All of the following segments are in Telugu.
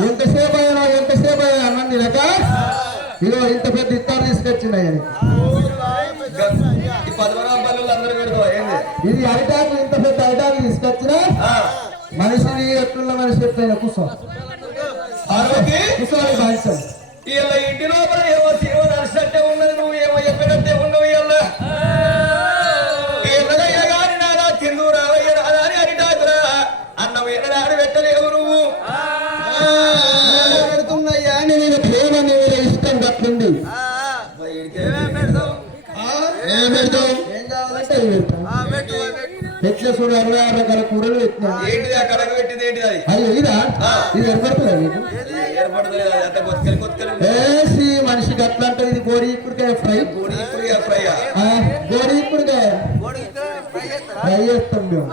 ఎంతసేపు అయినా ఎంతసేపు అయినా అన్నది లేక ఇదో ఇంత పెద్ద ఇత్తారు తీసుకొచ్చింది ఆయన ఇది అరిటాకు ఇంత పెద్ద అరిటాకులు తీసుకొచ్చిన మనిషిని ఎట్లున్న మనిషి ఎట్లయినా కూర్చో కూర్చోవాలి బాధించాలి ఇలా ఇంటి లోపల ఏవో సేవ నడిచినట్టే ఉన్నది నువ్వు ఏమో చెప్పినట్టే ఉన్నవి అలా ఎన్నదయ్యా గాని నాదా తిందు రావయ్య రాదా అని అరిటాకురా అన్నం ఎన్నడాడు పెట్టలేవు ఇట్లా చూడ అరవై ఆరు రకాల కూరలు పెట్టినాను ఏంటిది ఆ కలగ పెట్టింది ఏంటిది అది? అది ఇదా? ఇది ఏర్పడుతుందా నీకు? ఏసి మనిషికి అట్లా అంటే ఇది గోరి ఫ్రై? గోరి ఇప్పుడుకాయ ఫ్రై చేస్తాం మేము.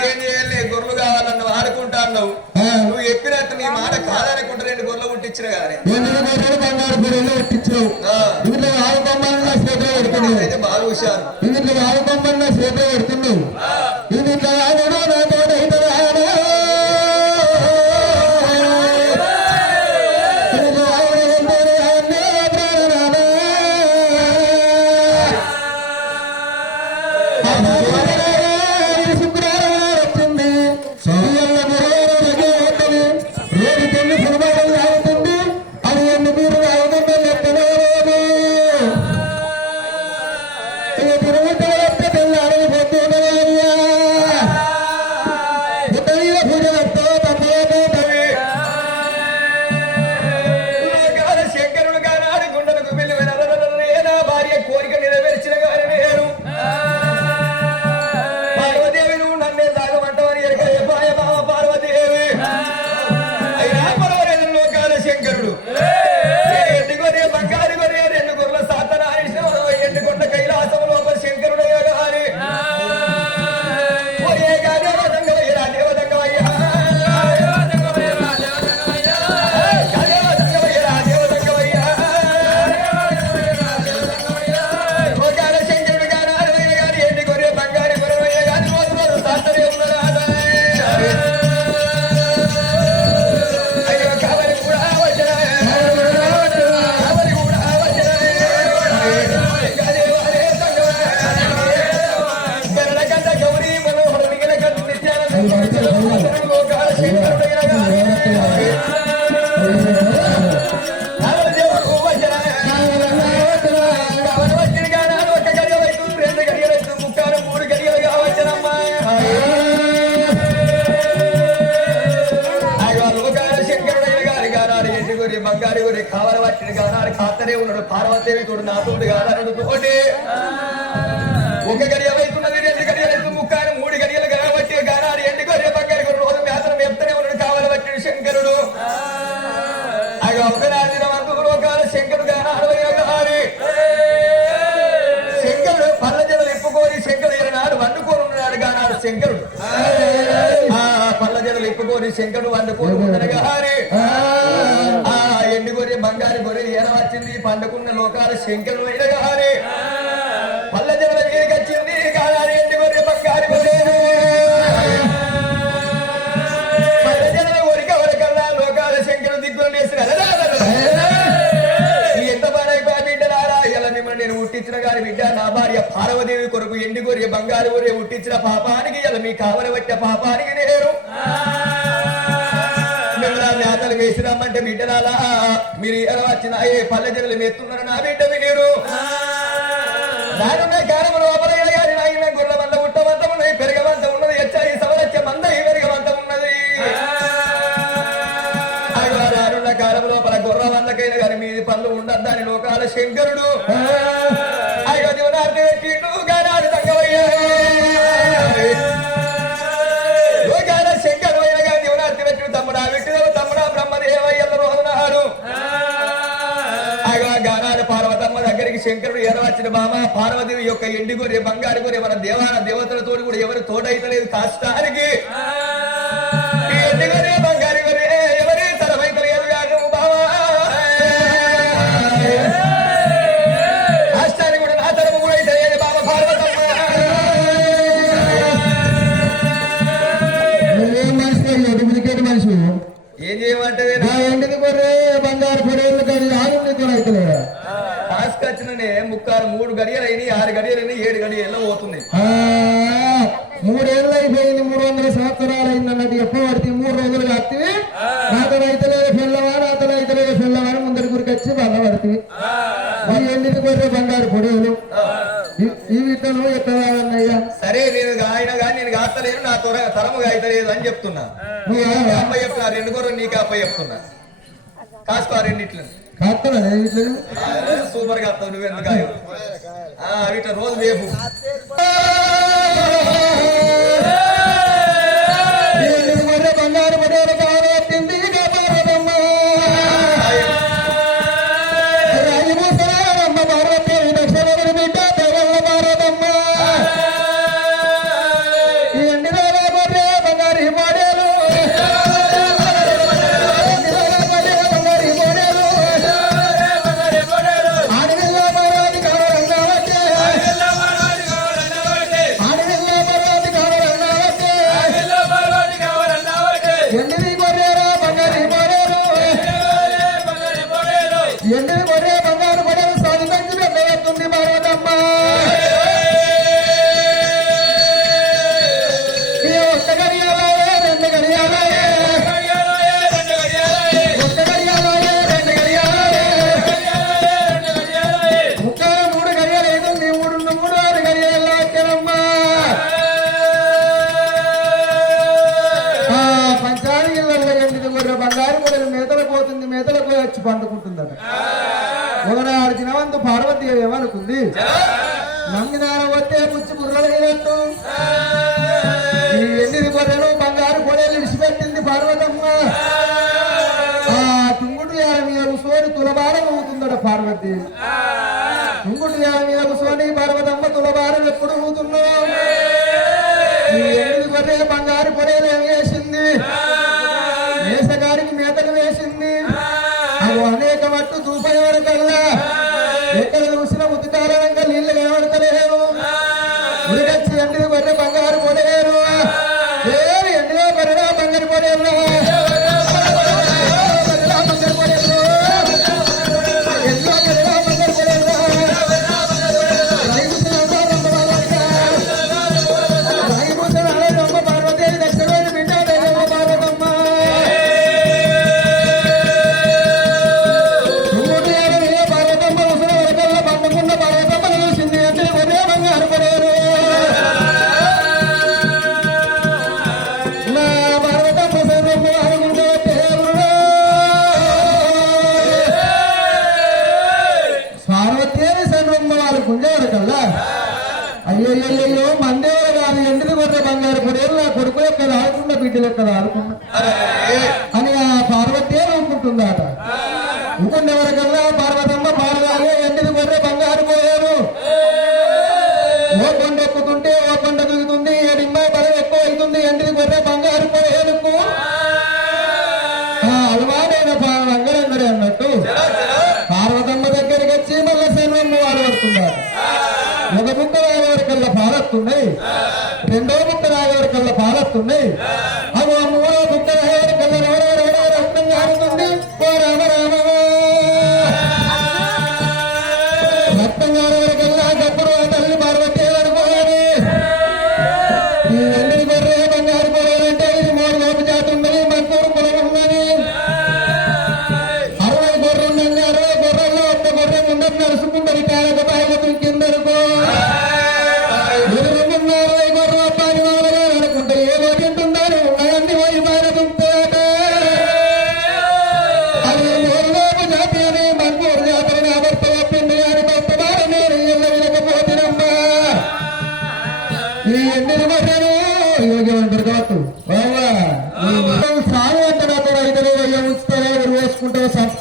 ఏం చేయాలి గొర్రెలు కావాలన్నావు ఆడుకుంటా అన్నావు నువ్వు ఎక్కినట్టు నీ మాట కాదనుకుంటా రెండు గొర్రెలు పుట్టించిన కానీ బాగా హుషారు ఇందులో ఆరు బొమ్మన్న శ్రేత పెడుతున్నావు. ఇందులో శంకరుడు. ఆ పల్ల జడలు ఇప్పుకోని శంకరుడు వండుకొని ఉన్నాడు గారి ఆ ఎండు గొర్రె బంగారు గొర్రె ఏన వచ్చింది పండుకున్న లోకాల శంకరుడు అయిన గారి పల్ల జడల పార్వదేవి కొరకు ఎండి గొర్రె బంగారు గొర్రె ఉట్టించిన పాపానికి ఇలా మీ కావలి వచ్చే పాపానికి నేరు. మిమ్మల్ని నేతలు వేసినామంటే బిడ్డలాలా మీరు ఎలా వచ్చిన ఏ పల్లె జనులు మెత్తున్నారు నా బిడ్డ మీరు దానున్న కాలం లోపల గారి నాయన గుర్ర మంద ఉట్టమంత ఉన్నది పెరగమంత ఉన్నది హెచ్చాయి సవరచ్చ మంద ఈ పెరగమంత ఉన్నది. అరుణ కాలం లోపల గొర్రె వందకైన గాని మీది పనులు ఉండద్దని లోకాల శంకరుడు. శంకరుడు ఎరవచ్చిన బామ పార్వతి యొక్క ఎండి గురి బంగారు గురి మన దేవాల దేవతలతో కూడా ఎవరు తోడైతలేదు కాస్తానికి ఈ ఎండికి గొర్రె బంగారు పొడవులు ఈ- ఎత్తవాలన్నయ్యా సరే నేను ఆయన కానీ నేను కాస్తలేను నా త్వర తరము అయితలేదు అని చెప్తున్నా. నువ్వు అప్ప చెప్తున్నా రెండు గొర్రెలు నీకే అప్ప చెప్తున్నా. కాసుకో ఆ రెండిట్లు కాస్తున్నా ఇట్లా సూపర్గా కాయవు? ఆ వీటి రోజు వేపు. నంగినార వస్తే పుచ్చి బుర్రలైనట్టు ఈ ఎన్ని గొర్రెలు బంగారు గొడవలు విడిచిపెట్టింది పార్వతమ్మ. ఆ తుంగుడు మీద సోని తులబారం అవుతుందట పార్వతి. తుంగుడు మీద సోని పార్వతమ్మ తులబారం ఎప్పుడు అవుతున్నా ఈ ఎన్ని గొర్రెలు బంగారు గొడవలు కదా అని ఆ పార్వతి అనుకుంటుందట. అనుకునేవరకల్లా పార్వతమ్మ పార్వాలి ఎన్నిది గొర్రె బంగారు పోయారు ఓ కొండ ఎక్కుతుంటే ఓ పండు దిగుతుంది ఏడిమ్మాయి బలం ఎక్కువ అవుతుంది ఎన్నిది గొర్రె బంగారు పోయేందుకు అలవాడైన రంగరంగుడే అన్నట్టు పార్వతమ్మ దగ్గరికి వచ్చి మళ్ళీ శనివమ్మ వాడు పడుతున్నారు ఒక ముక్క రాగవరకల్లా పాలొస్తున్నాయి రెండో ముక్క రాగవరకల్లా పాలొస్తున్నాయి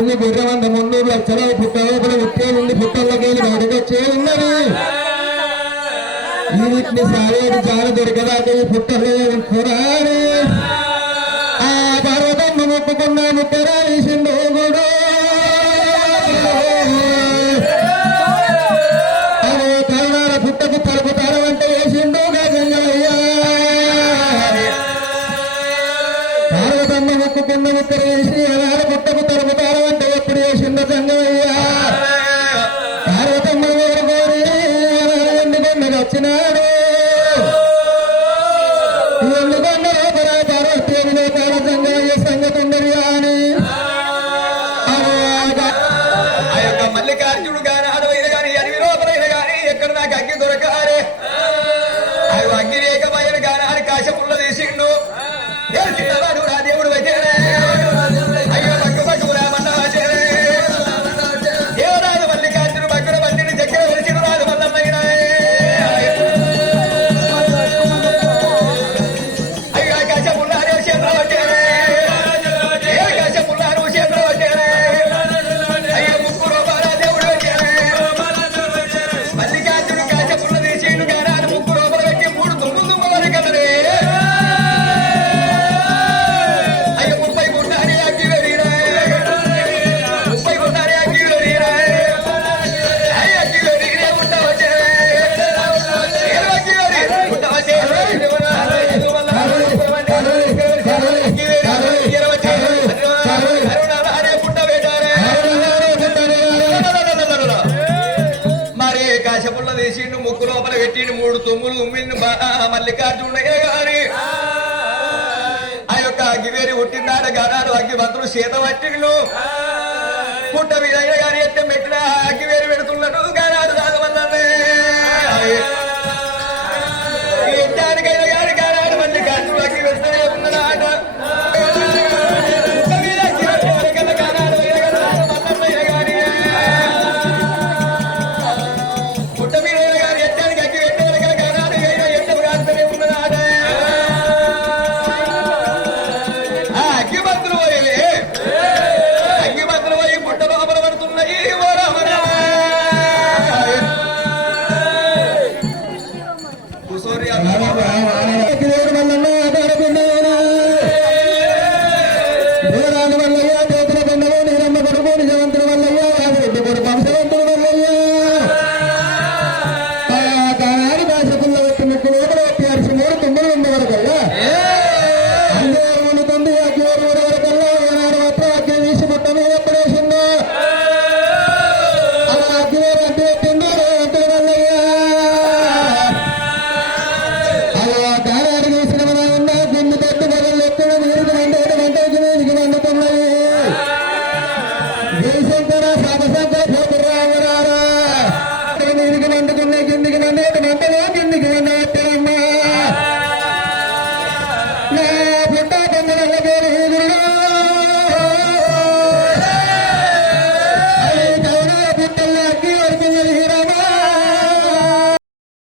పువ్వు గుర్రవంద మున్నూరు అక్షరాల పుట్టలోపల ఉప్పే నుండి పుట్టలకేలు అడగచ్చే ఉన్నది ఈ వీటిని సారేది చాలా దొరకదాకే పుట్టలే పురాణి ఆ పర్వతం ముక్కుకున్నాను తెరాసిండు కూడా పార్వతమ్మ ఒక్కు కొండ ఒక్కరు వేసి అలా కొట్టకు తరుపుతారు అంటే సొమ్ములు ఉమ్మిండు మల్లికార్జునయ్య గారి. ఆ యొక్క అగ్గివేరి ఉట్టినాడ గడాడు అగ్గి భద్రులు సీత పట్టిళ్ళు పుట్ట విజయ గారి ఎత్తే మెట్టిన అగ్గివేరి